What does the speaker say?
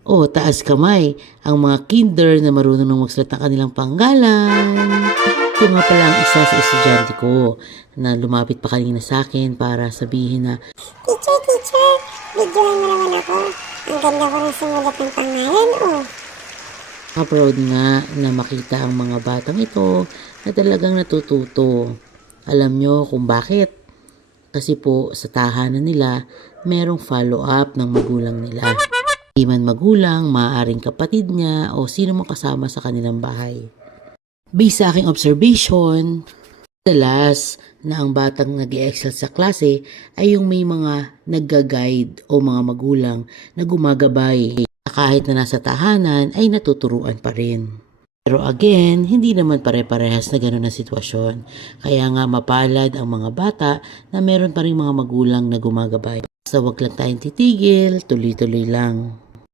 O taas kamay, ang mga kinder na marunong magsulat ng kanilang panggalan. Ito nga pala ang isa sa estudyante ko na lumapit pa kanina sa akin para sabihin na, Teacher, videoan mo naman ako. Ang ganda ko ng simulat ng pangalan, oh. proud nga na makita ang mga batang ito na talagang natututo. Alam nyo kung bakit? Kasi po sa tahanan nila, merong follow-up ng magulang nila. Di man magulang, maaaring kapatid niya o sino mang kasama sa kanilang bahay. Based sa aking observation, madalas na ang batang nag-excel sa klase ay yung may mga nagga-guide o mga magulang na gumagabay. Kahit na nasa tahanan ay natuturuan pa rin. Pero again, hindi naman pare-parehas na gano'n ang sitwasyon. Kaya nga mapalad ang mga bata na meron pa rin mga magulang na gumagabay. So wag lang tayong titigil, tuloy-tuloy lang.